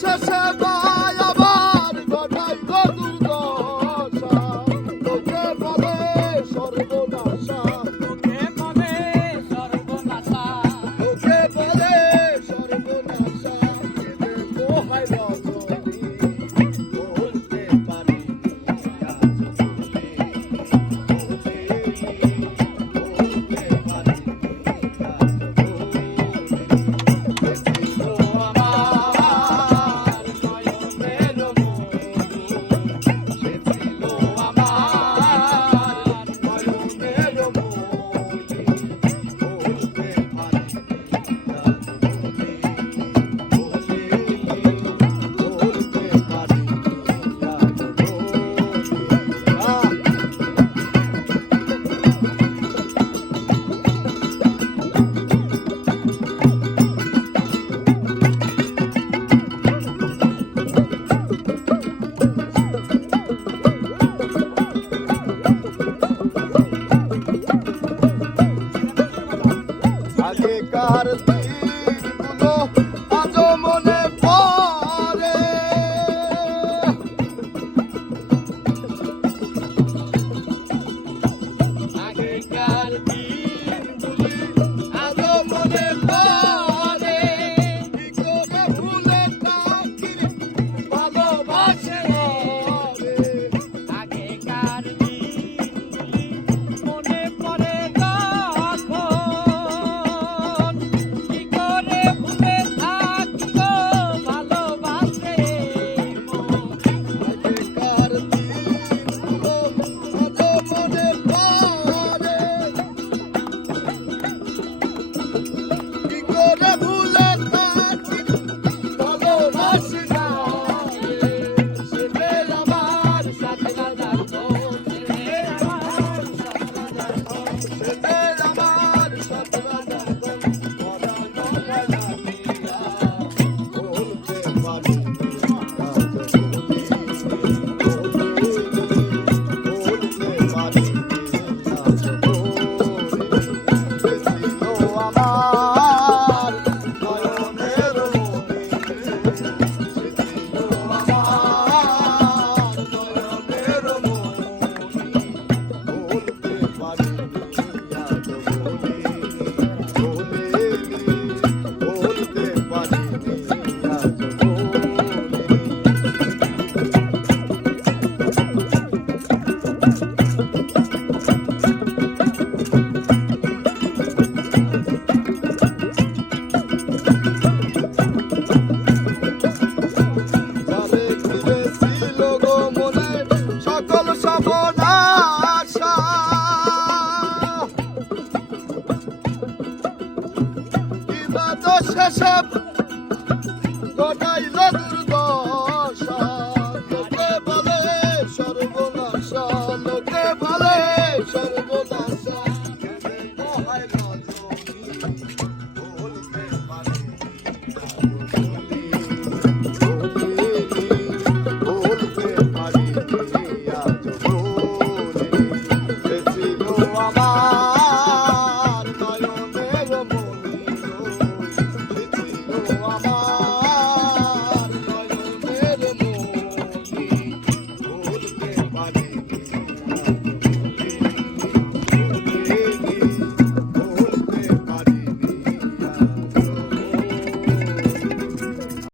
শেষে ভাই আবার ঘটাইল দুর্দশা তোকে বলে সর্বনাশা তোকে বলে সর্বনাশা তোকে বলে সর্বনাশা কেঁদে পোহাই রজনী বলতে পারি আগেকার দিনগুলো আজও মনে পড়ে আগেকার দিনগুলি আজও মনে পড়ে কি করে ভুলে থাকি ভালোবাসে রে আগেকার দিনগুলি মনে পড়ে যখন কি করে ভুলে থাকি গো ভালোবাসে মন আগেকার দিনগুলো আজও মনে পড়ে কি করে ভুলে থাকি ভালোবাসি না রে সেবে আমার সাথে রাখো সেবে আমার সতরা বলতে যারে ঘিরে ছিল গো মনে সকল সর্বনাশা কিবা তো শেষে ঘটাইল দুর্দশা